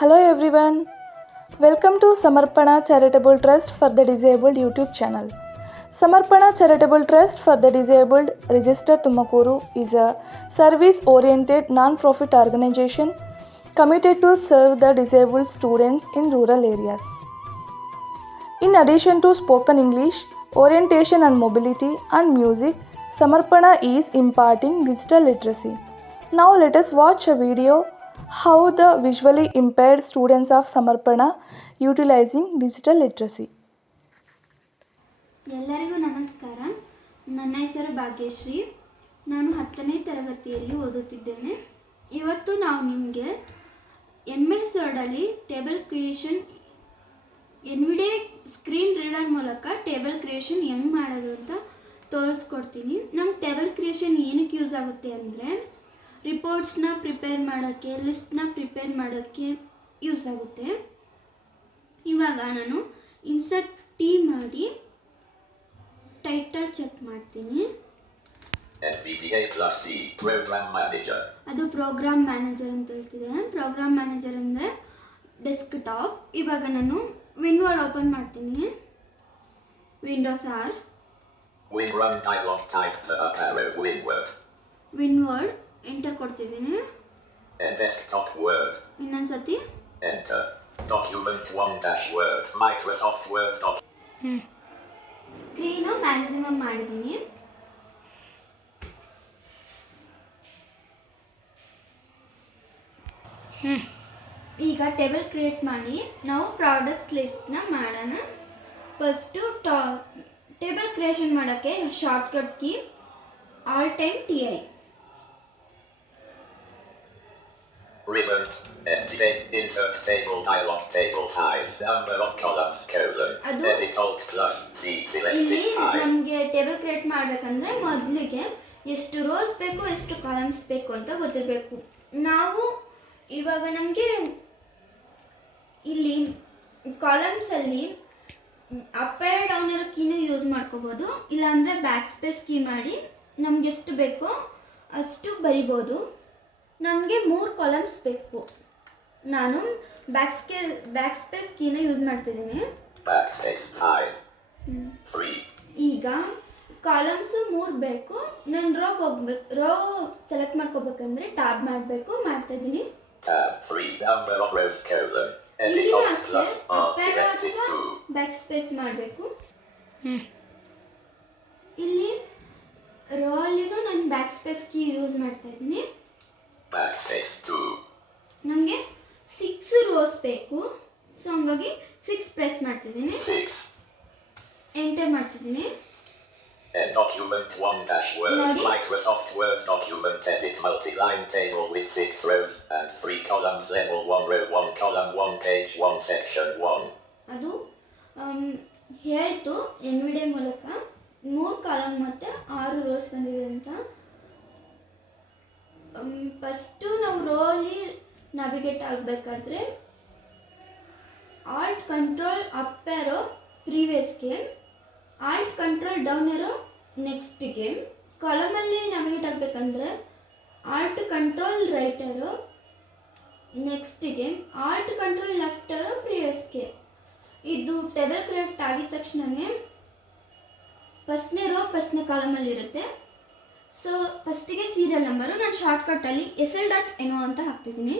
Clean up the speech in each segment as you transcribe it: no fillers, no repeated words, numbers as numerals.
Hello everyone. Welcome to Samarpana Charitable Trust for the Disabled YouTube channel. Samarpana Charitable Trust for the Disabled Registered Tumakuru is a service-oriented non-profit organization committed to serve the disabled students in rural areas. In addition to spoken English, orientation and mobility, and music, Samarpana is imparting digital literacy. Now let us watch a video how the visually impaired students of Samarpana utilizing digital literacy. ಎಲ್ಲರಿಗೂ ನಮಸ್ಕಾರ. ನನ್ನ ಹೆಸರು ಭಾಗ್ಯಶ್ರೀ. ನಾನು 10ನೇ ತರಗತಿಯಲ್ಲಿ ಓದುತ್ತಿದ್ದೇನೆ. ಇವತ್ತು ನಾವು ನಿಮಗೆ MS ವರ್ಡಲ್ಲಿ table creation NVDA screen reader ಮೂಲಕ ಟೇಬಲ್ ಕ್ರಿಯೇಷನ್ ಹೆಂಗೆ ಮಾಡೋದು ಅಂತ ತೋರಿಸ್ಕೊಡ್ತೀನಿ. ನಮ್ಮ ಟೇಬಲ್ ಕ್ರಿಯೇಷನ್ ಏನಕ್ಕೆ ಯೂಸ್ ಆಗುತ್ತೆ ಅಂದರೆ ರಿಪೋರ್ಟ್ಸ್ನ ಪ್ರಿಪೇರ್ ಮಾಡೋಕ್ಕೆ, ಲಿಸ್ಟ್ನ ಪ್ರಿಪೇರ್ ಮಾಡೋಕ್ಕೆ ಯೂಸ್ ಆಗುತ್ತೆ. ಇವಾಗ ನಾನು ಇನ್ಸರ್ಟ್ ಟಿ ಮಾಡಿ ಟೈಟಲ್ ಚೆಕ್ ಮಾಡ್ತೀನಿ. ಅದು ಪ್ರೋಗ್ರಾಮ್ ಮ್ಯಾನೇಜರ್ ಅಂತ ಹೇಳ್ತಿದೆ. ಪ್ರೋಗ್ರಾಮ್ ಮ್ಯಾನೇಜರ್ ಅಂದರೆ ಡೆಸ್ಕ್ಟಾಪ್. ಇವಾಗ ನಾನು ವಿನ್ವರ್ಡ್ ಓಪನ್ ಮಾಡ್ತೀನಿ. ವಿಂಡೋಸ್ ಆರ್ ವಿನ್ವರ್ಡ್ ಎಂಟರ್ ಕೊಡ್ತಿದ್ದೀನಿ. ಇನ್ನೊಂದ್ಸತಿ ಸ್ಕ್ರೀನು ಮ್ಯಾಕ್ಸಿಮಮ್ ಮಾಡಿದ್ದೀನಿ. ಈಗ ಟೇಬಲ್ ಕ್ರಿಯೇಟ್ ಮಾಡಿ ನಾವು ಪ್ರಾಡಕ್ಟ್ಸ್ ಲಿಸ್ಟ್ನ ಮಾಡೋಣ. ಫಸ್ಟು ಟೇಬಲ್ ಕ್ರಿಯೇಷನ್ ಮಾಡೋಕ್ಕೆ shortcut key Alt+TI. Ribbon, empty, insert table dialog, table 5, number of columns, colon, edit alt plus C, selected 5. ನಮಗೆ ಟೇಬಲ್ ಕ್ರಿಯೇಟ್ ಮಾಡಬೇಕಂದ್ರೆ ಮೊದಲಿಗೆ ಎಷ್ಟು ರೋಸ್ ಬೇಕು, ಎಷ್ಟು ಕಾಲಮ್ಸ್ ಬೇಕು ಅಂತ ಗೊತ್ತಿರಬೇಕು. ನಾವು ಇವಾಗ ನಮಗೆ ಇಲ್ಲಿ ಕಾಲಮ್ಸಲ್ಲಿ ಅಪ್ ಆ್ಯಂಡ್ ಡೌನ್ ಇರೋ ಕೀನು ಯೂಸ್ ಮಾಡ್ಕೋಬೋದು. ಇಲ್ಲಾಂದರೆ ಬ್ಯಾಕ್ ಸ್ಪೇಸ್ ಕೀ ಮಾಡಿ ನಮ್ಗೆ ಎಷ್ಟು ಬೇಕೋ ಅಷ್ಟು ಬರಿಬೋದು. ನನಗೆ 3 ಕಾಲಮ್ಸ್ ಬೇಕು. ನಾನು ಬ್ಯಾಕ್ ಸ್ಪೇಸ್ ಕೀನ ಯೂಸ್ ಮಾಡ್ತಿದ್ದೀನಿ. ಈಗ ಕಾಲಮ್ಸು 3 ಬೇಕು. ನಾನು ರೋ ಸೆಲೆಕ್ಟ್ ಮಾಡ್ಕೋಬೇಕಂದ್ರೆ ಟ್ಯಾಬ್ ಮಾಡಬೇಕು. ಮಾಡ್ತಾಯಿದ್ದೀನಿ. ಬ್ಯಾಕ್ ಸ್ಪೇಸ್ ಮಾಡಬೇಕು. ಇಲ್ಲಿ ರೋ ಅಲ್ಲಿನೂ ನಾನು ಬ್ಯಾಕ್ ಸ್ಪೇಸ್ ಕೀ ಯೂಸ್ ಮಾಡ್ತಾಯಿದ್ದೀನಿ. ನನಗೆ 6 ರೋಸ್ ಬೇಕು. ಸೊ ಹಂಗಾಗಿ 6 ಪ್ರೆಸ್ ಮಾಡ್ತಿದ್ದೀನಿ. ಎಂಟರ್ ಮಾಡ್ತಿದ್ದೀನಿ. Document 1-Word, Microsoft Word document edit multi-line table with 6 rows and 3 columns, level 1 row 1 column 1 page 1 section 1. ಅದು ಹೇಳ್ತು ಎನ್ವಿಡಿಯಾ ಮೂಲಕ 3 ಕಾಲಮ್ ಮತ್ತು 6 ರೋಸ್ ಬಂದಿದೆ ಅಂತ. ಫಸ್ಟು ನಾವು ರೋಲಿ ನ್ಯಾವಿಗೇಟ್ ಆಗಬೇಕಾದ್ರೆ ಆಲ್ಟ್ ಕಂಟ್ರೋಲ್ ಅಪ್ ಏರೋ ಪ್ರೀವಿಯಸ್ಗೆ, ಆಲ್ಟ್ ಕಂಟ್ರೋಲ್ ಡೌನ್ ಏರೋ ನೆಕ್ಸ್ಟ್ಗೆ. ಕಾಲಮಲ್ಲಿ ನ್ಯಾವಿಗೇಟ್ ಆಗಬೇಕಂದ್ರೆ ಆಲ್ಟ್ ಕಂಟ್ರೋಲ್ ರೈಟ್ ಏರೋ ನೆಕ್ಸ್ಟ್ಗೆ, ಆಲ್ಟ್ ಕಂಟ್ರೋಲ್ ಲೆಫ್ಟ್ ಏರೋ ಪ್ರೀವಿಯಸ್ಗೆ. ಇದು ಟೇಬಲ್ ಕ್ರಿಯೇಟ್ ಆಗಿದ ತಕ್ಷಣವೇ ಫಸ್ಟ್ನೇ ರೋ ಫಸ್ಟ್ನೇ ಕಾಲಮಲ್ಲಿ ಇರುತ್ತೆ. ಸೊ ಫಸ್ಟಿಗೆ ಸೀರಿಯಲ್ ನಂಬರು ನಾನು ಶಾರ್ಟ್ಕಟ್ಟಲ್ಲಿ SL.NO ಅಂತ ಹಾಕ್ತಿದ್ದೀನಿ.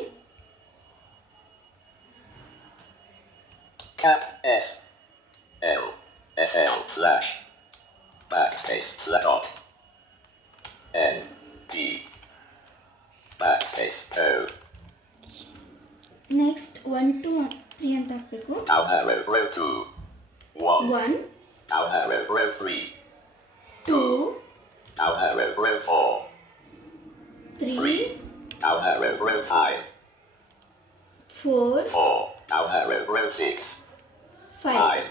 Cap S L SL slash backspace dot N P backspace O. Next 1 2 3 ಅಂತ ಹಾಕಬೇಕು. Down arrow row 2 1 down arrow row 3 2 down arrow row 4 3 down arrow row 5 4 down arrow row 6 5.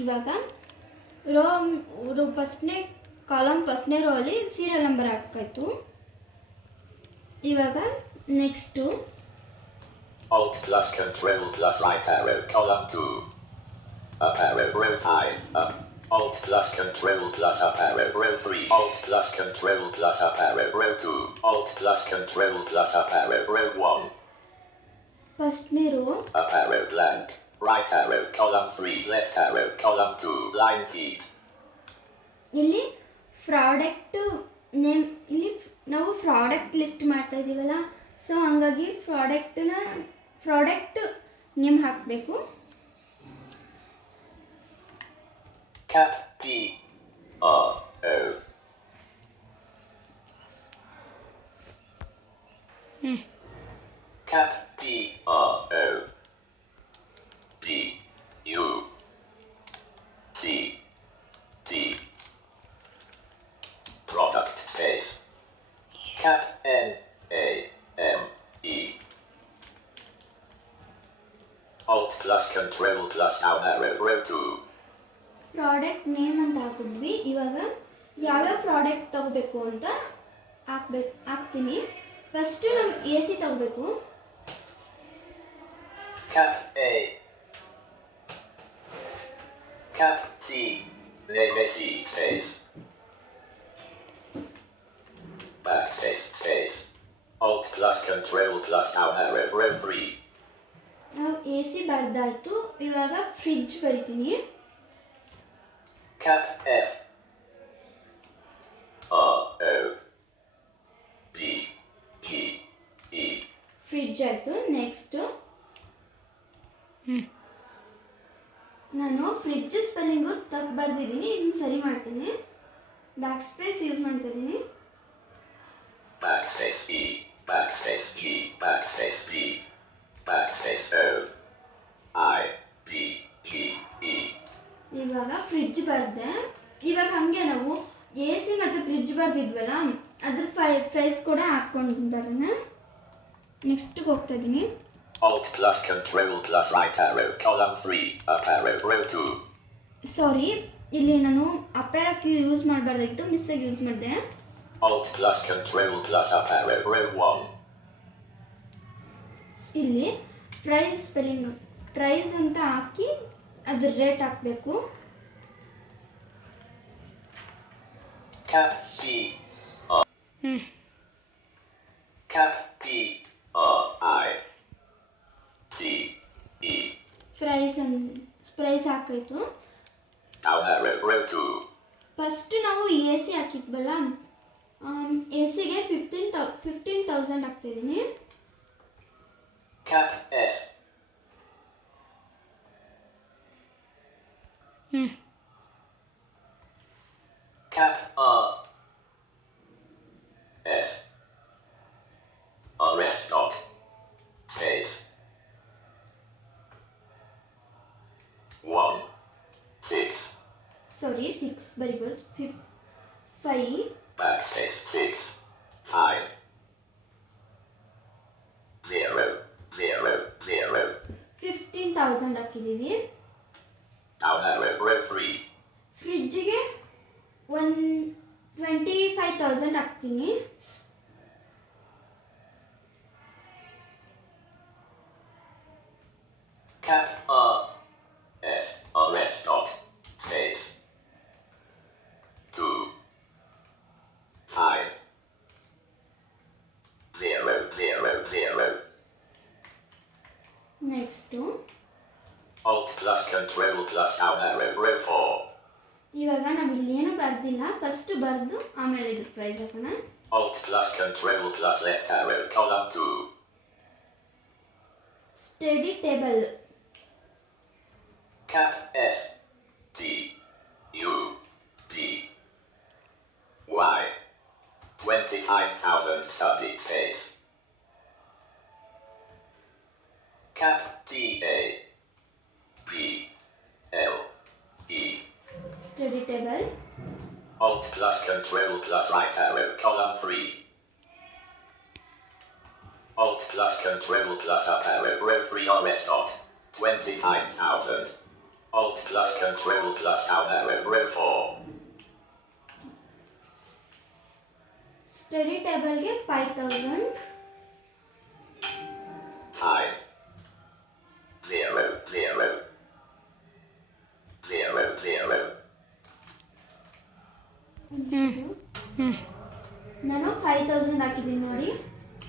ಇವಾಗ rho ಫಸ್ಟ್ನೇ column ಫಸ್ಟ್ನೇ rho ಅಲ್ಲಿ serial number ಹಾಕಾಯ್ತು. ಇವಾಗ next Alt plus control plus right arrow column 2 up arrow row 5 up. Alt plus control plus up arrow row 3. Alt plus control plus up arrow row 2. Alt plus control plus up arrow row 1. ಫಸ್ಟ್ನೇ rho Up arrow blank. Right arrow column 3. Left arrow column 2. Line feed. ಇಲ್ಲಿ product name, ಇಲ್ಲಿ ನಾವು product list ಮಾಡ್ತಾ ಇದ್ದೀವಲ್ಲ, so ಹಂಗಾಗಿ product name ಹಾಕಬೇಕು. Cap P R O. Cap P R O D U C T. Product space. Cap N A M E. Alt plus control plus down arrow row 2. Product name ಅಂತ ಹಾಕಿದ್ವಿ. ಇವಾಗ ಯಾವ್ಯಾವ product ತಗೋಬೇಕು ಅಂತ ಹಾಕ್ತೀನಿ. First ನಾವು A C ತಗೋಬೇಕು. Cap A. Cap C. Name AC space. Backspace space. Alt plus control plus down arrow row 3. ನಾವು ಎ ಸಿ ಬರ್ದಾಯ್ತು. ಇವಾಗ ಫ್ರಿಡ್ಜ್ ಬರಿತೀನಿ. Cap F R O D G E. Fridge ಆಯಿತು. Next ನಾನು fridge spelling ತಪ್ಪು ಬರ್ದಿದ್ದೀನಿ, ಇದನ್ನು ಸರಿ ಮಾಡ್ತೀನಿ. ಬ್ಯಾಕ್ ಸ್ಪೇಸ್ ಯೂಸ್ ಮಾಡ್ತಾ ಇದ್ದೀನಿ. Backspace E. Backspace G. Backspace D. Backspace O I D G E. ಇವಾಗ ಫ್ರಿಡ್ಜ್ ಬರ್ದೆ. ಇವಾಗ ಹಾಗೆ ನಾವು ಎ ಸಿ ಮತ್ತು ಫ್ರಿಡ್ಜ್ ಬರ್ದಿದ್ವಲ್ಲ, ಅದ್ರ ಪ್ರೈಸ್ ಕೂಡ ಹಾಕ್ಕೊಂಡಿದ್ದಾರೆ. ನೆಕ್ಸ್ಟ್ಗೆ ಹೋಗ್ತಾ ಇದ್ದೀನಿ. Alt plus control plus right arrow column 3. Up arrow row 2. ಸಾರಿ, ಇಲ್ಲಿ ನಾನು ಅಪೇರಕ್ಕೆ ಯೂಸ್ ಮಾಡಬಾರ್ದಾಗಿತ್ತು, ಮಿಸ್ಸಾಗಿ ಯೂಸ್ ಮಾಡಿದೆ. Alt plus control plus up arrow row 1. ಇಲ್ಲಿ ಪ್ರೈಸ್ ಸ್ಪೆಲ್ಲಿಂಗ್ ಪ್ರೈಸ್ ಅಂತ ಹಾಕಿ ಅದ್ರ ರೇಟ್ ಹಾಕಬೇಕು. Cap P R. Cap P R I C E. Price ಹಾಕಾಯ್ತು. Down arrow row 2. First ನಾವು A C ಹಾಕಿದ್ವಲ್ಲ, ಎ ಸಿಗೆ 15,000 ಹಾಕ್ತಿದ್ದೀನಿ. Cap S. Cap R S R S dot space 1 6 ಸಾರಿ 6 ಬರಿಬೋದು. 5 backspace 6 5 0 0 0. 15,000 ಹಾಕಿದ್ದೀವಿ. Down arrow row 3. ಫ್ರಿಡ್ಜಿಗೆ 25,000 ಹಾಕ್ತೀನಿ. Cap R S R S dot space 2 5 0 0 0. Next Alt plus control plus down arrow row 4. ಇವಾಗ ನಾವು ಇಲ್ಲೇನು ಬರ್ದಿಲ್ಲ, first ಬರೆದು ಆಮೇಲೆ ಇದ್ರ ಪ್ರೈಸ್ ಹಾಕೋಣ. Alt plus control plus left arrow column 2. Study table. Cap S D U D Y 25,000 study space. Cap D A B L E. Study table. Alt plus control plus right arrow column 3. Alt plus control plus up arrow row 3 RS dot 25,000. Alt plus control plus down arrow row 4. Study ಟೇಬಲ್ಗೆ 5,000. 5 0 0 0 0. ನಾನು 5,000 ಹಾಕಿದ್ದೀನಿ ನೋಡಿ.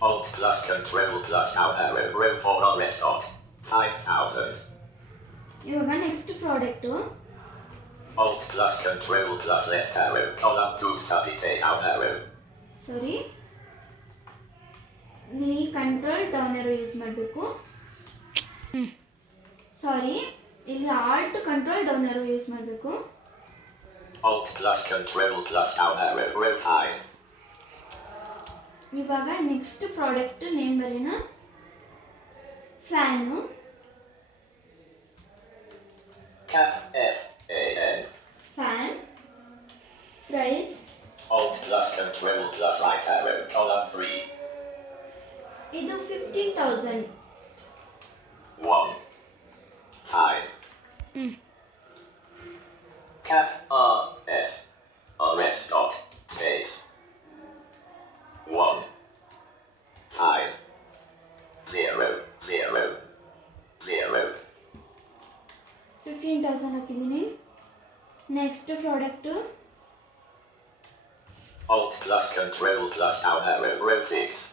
Alt plus control plus now arrow. Row 4 on rest dot. 5,000. ಇವಾಗ next product Alt plus control plus left arrow. Column 2 start it down arrow. Sorry, ಇಲ್ಲಿ control down arrow use ಮಾಡಬೇಕು. Sorry, ಇಲ್ಲಿ alt control down arrow use ಮಾಡಬೇಕು. Alt plus control plus down arrow. Row 5. ಇವಾಗ next product name ಬರೋಣ. Fan, Cap F A N. Fan, price Alt plus control plus right arrow. Column 3. ಇದು 15,000. 1. 5. Cap R S. RS dot. Space. 1. 5. 0. 0. 0. 15,000 ಹಾಕಿದ್ದೀನಿ. Next product Alt plus control plus down arrow. Row 6.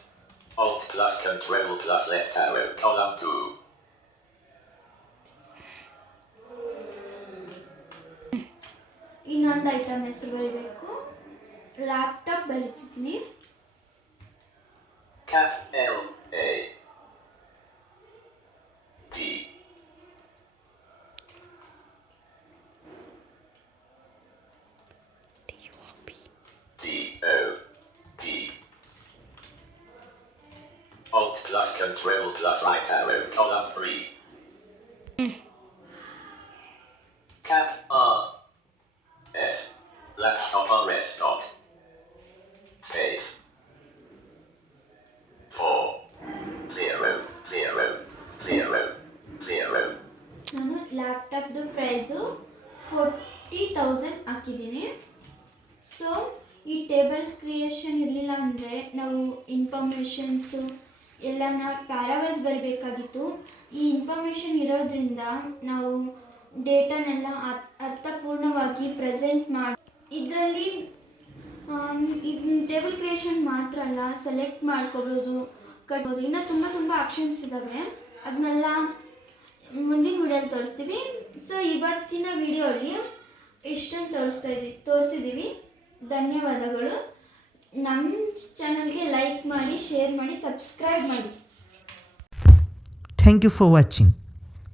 Alt plus control plus left arrow. Column 2. ಇನ್ನೊಂದು item ಹೆಸರು ಬರೀಬೇಕು. Laptop ಬರೀತಿದ್ದೀನಿ. Cap L A P. D O P. Alt plus control plus right arrow. Column 3. Cap R S. Laptop RS dot. Space. 4. 0. 0. 0. 0. ನಾನು ಲ್ಯಾಪ್ಟಾಪ್ದು price 40,000 ಹಾಕಿದ್ದೀನಿ. So ಈ table creation ಇರಲಿಲ್ಲ ಅಂದರೆ ನಾವು informations ಎಲ್ಲನ ಪ್ಯಾರಾವೈಸ್ ಬರಬೇಕಾಗಿತ್ತು. ಈ ಇನ್ಫಾರ್ಮೇಷನ್ ಇರೋದ್ರಿಂದ ನಾವು ಡೇಟಾನೆಲ್ಲ ಅರ್ಥಪೂರ್ಣವಾಗಿ ಪ್ರೆಸೆಂಟ್ ಮಾಡಿ, ಇದರಲ್ಲಿ ಟೇಬಲ್ ಕ್ರಿಯೇಷನ್ ಮಾತ್ರ ಅಲ್ಲ, ಸೆಲೆಕ್ಟ್ ಮಾಡ್ಕೋಬೋದು, ಕಟ್ಬೋದು, ಇನ್ನೂ ತುಂಬ ಆಪ್ಷನ್ಸ್ ಇದ್ದಾವೆ. ಅದನ್ನೆಲ್ಲ ಮುಂದಿನ ವಿಡಿಯೋಲಿ ತೋರಿಸ್ತೀವಿ. ಸೊ ಇವತ್ತಿನ ವಿಡಿಯೋಲಿ ಇಷ್ಟೊಂದು ತೋರಿಸಿದ್ದೀವಿ. ಧನ್ಯವಾದಗಳು. ನಮ್ಮ ಚಾನಲ್ಗೆ ಲೈಕ್ ಮಾಡಿ, ಶೇರ್ ಮಾಡಿ, ಸಬ್ಸ್ಕ್ರೈಬ್ ಮಾಡಿ. Thank you for watching.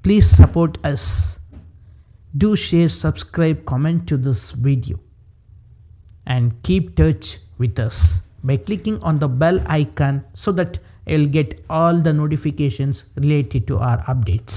Please support us. Do share, subscribe, comment to this video and keep touch with us by clicking on the bell icon so that you'll get all the notifications related to our updates.